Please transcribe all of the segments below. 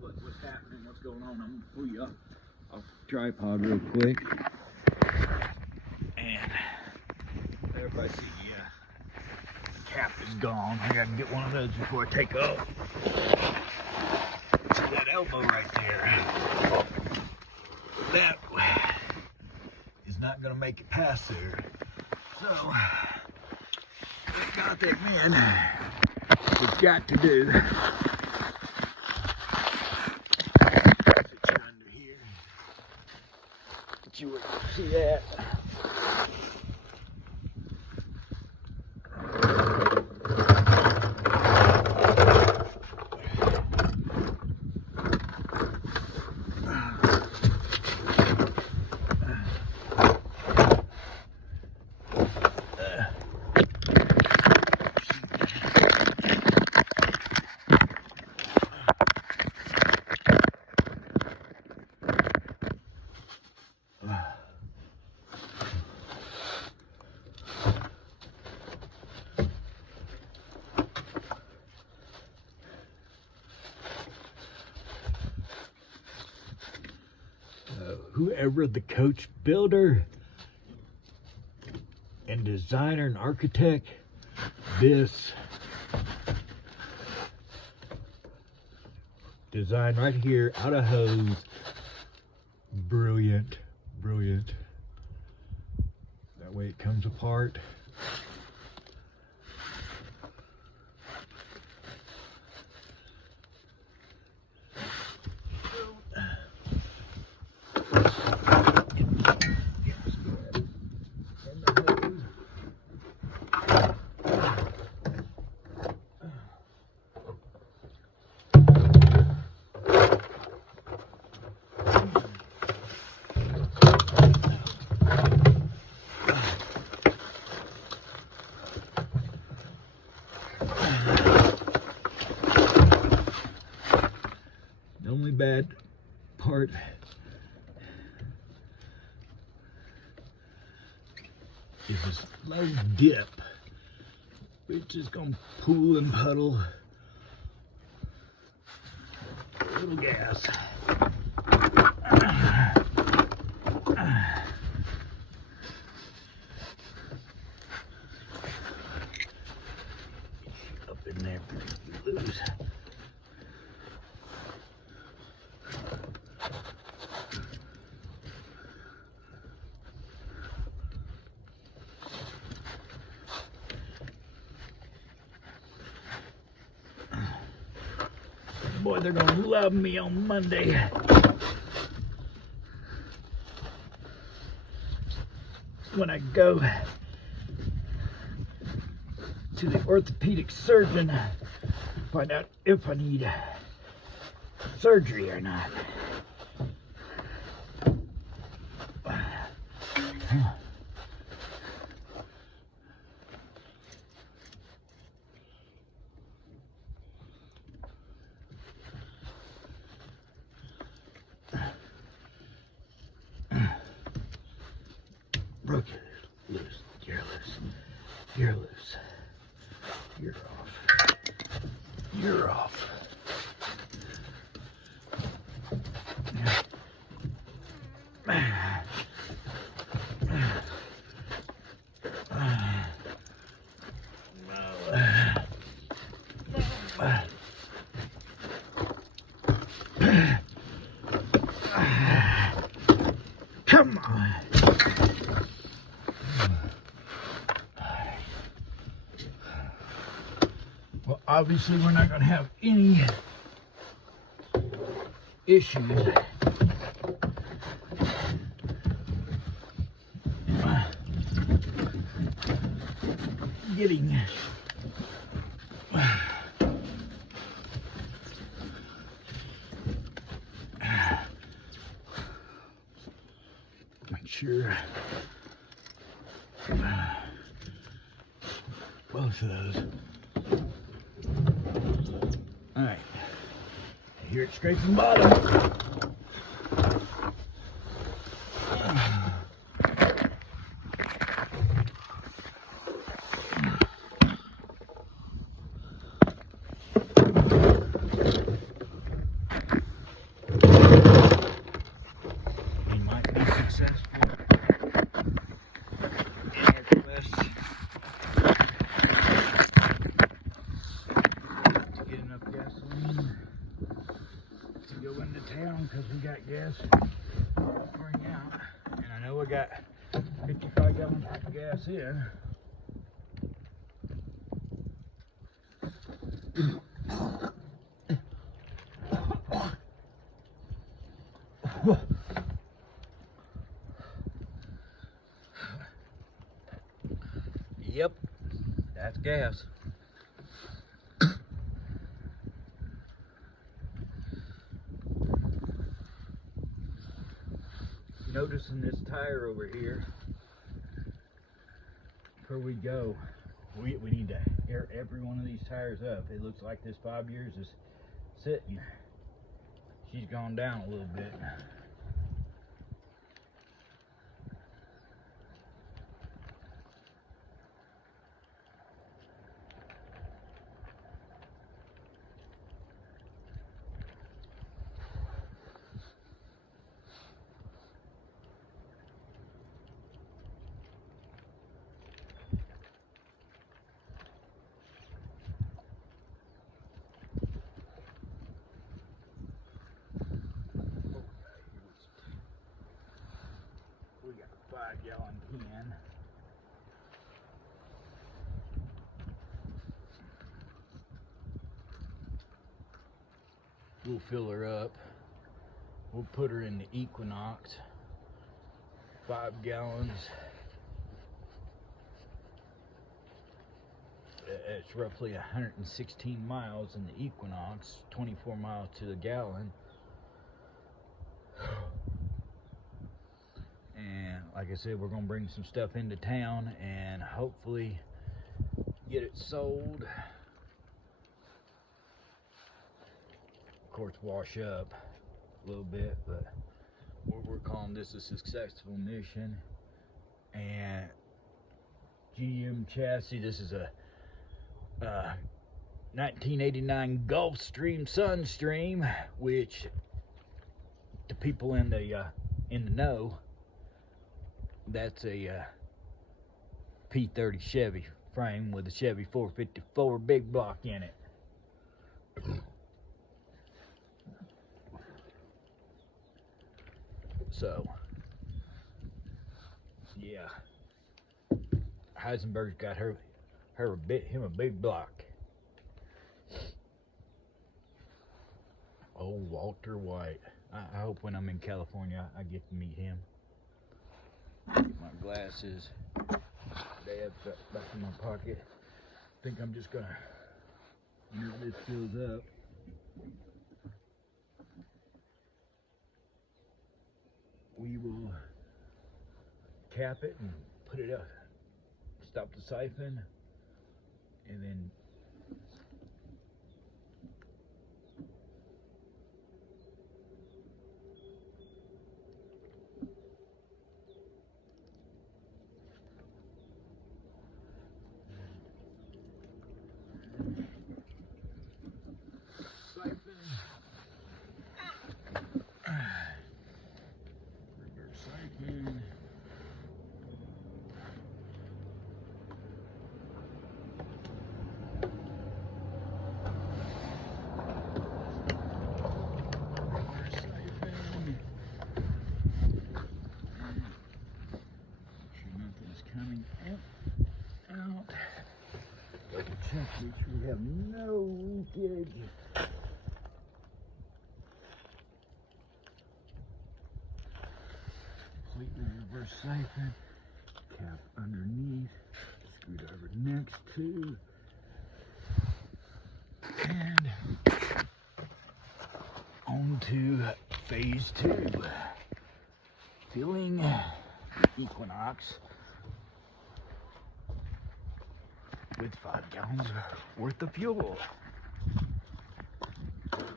what's happening, what's going on. I'm gonna pull you up off the tripod real quick. And everybody see the cap is gone. I gotta get one of those before I take off. See that elbow right there? That is not gonna make it past there. So, thank God that man has got to do. Sit you under here. But you would see that. Whoever the coach builder and designer and architect, this design right here out of hose, brilliant, brilliant. That way it comes apart. The only bad part is this low dip, which is gonna pool and puddle a little gas. Up in there, pretty loose. Boy, they're gonna love me on Monday. When I go to the orthopedic surgeon, find out if I need surgery or not. Brooke, you're loose. You're loose. You're loose. You're off. You're off. Come on. Well, obviously we're not going to have any issues getting make sure both of those. All right, here it's scraping bottom. go into town because we got gas to bring out. And I know we got 55 gallons of gas in. Yep, that's gas. Noticing this tire over here, before we go, we need to air every one of these tires up. It looks like this 5 years is sitting. She's gone down a little bit. We got a 5-gallon can. We'll fill her up. We'll put her in the Equinox. 5 gallons. It's roughly 116 miles in the Equinox, 24 miles to the gallon. And like I said, we're gonna bring some stuff into town and hopefully get it sold. Of course, wash up a little bit, but we're calling this a successful mission. And GM chassis, this is a 1989 Gulfstream Sunstream, which the people in the know, that's a P30 Chevy frame with a Chevy 454 big block in it. So, yeah, Heisenberg's got him a big block. Oh, Walter White. I hope when I'm in California I get to meet him. My glasses. They have back in my pocket. I think I'm just gonna, when this fills up, we will cap it and put it up. Stop the siphon, and then siphon. Reverse siphon. Coming out. Double check, make sure we have no leakage. Completely reverse siphon. Cap underneath. Screwdriver next to. And on to phase 2. Filling Equinox with 5 gallons worth of fuel. Alright,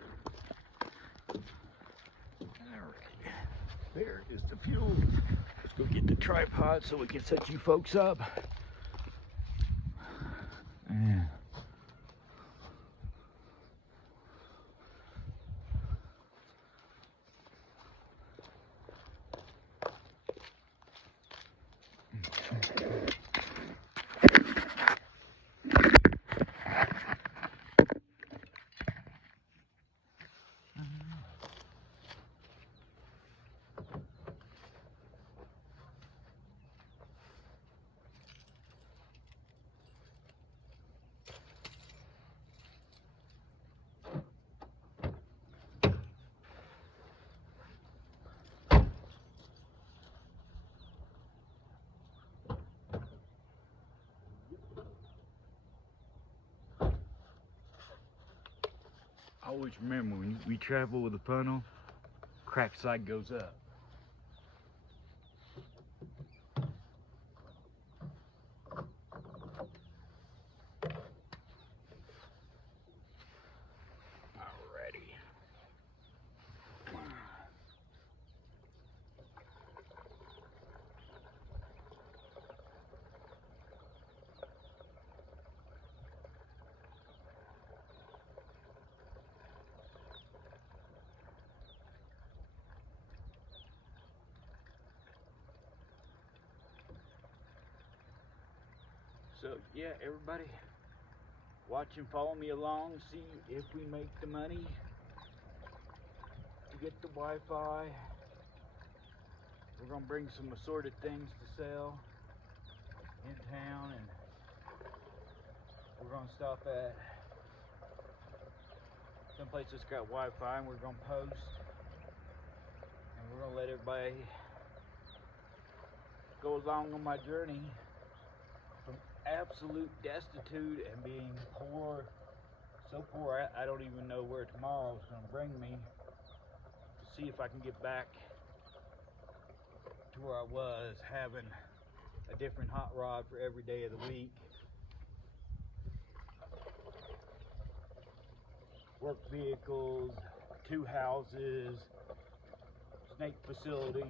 there is the fuel. Let's go get the tripod so we can set you folks up. And Always remember, when we travel with a funnel, crack side goes up. Alrighty. So yeah, everybody, watch and follow me along, see if we make the money to get the Wi-Fi. We're gonna bring some assorted things to sell in town, and we're gonna stop at some place that's got Wi-Fi, and we're gonna post, and we're gonna let everybody go along on my journey from absolute destitute and being poor, so poor I don't even know where tomorrow's gonna bring me, to see if I can get back to where I was, having a different hot rod for every day of the week, work vehicles, 2 houses, snake facility.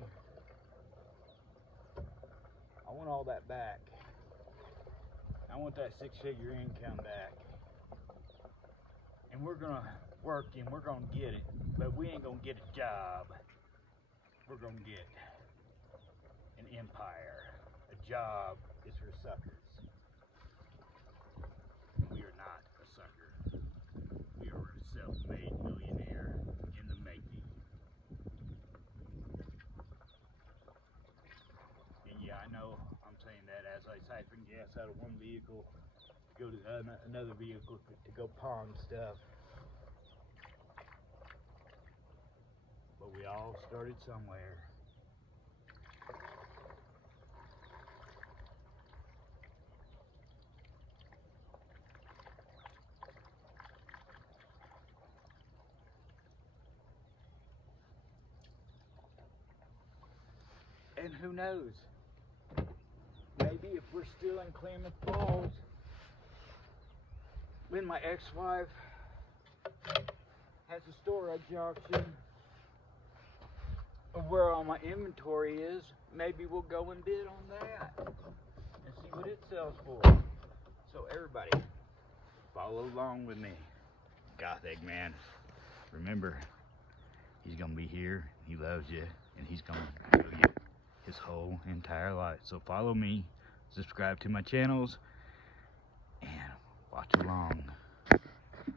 I want all that back. I want that 6-figure income back. And we're gonna work and we're gonna get it, but we ain't gonna get a job. We're gonna get an empire. A job is for suckers. We are not a sucker. We are a self-made millionaire in the making. And yeah, I know I'm saying that as I siphon gas out of one vehicle to go to another vehicle to go pawn stuff. But we all started somewhere. And who knows? Maybe if we're still in Klamath Falls, when my ex-wife has a storage auction of where all my inventory is, maybe we'll go and bid on that and see what it sells for. So everybody, follow along with me. Goth Eggman, remember, he's gonna be here, he loves you, and he's gonna show you his whole entire life. So follow me, subscribe to my channels, and watch along.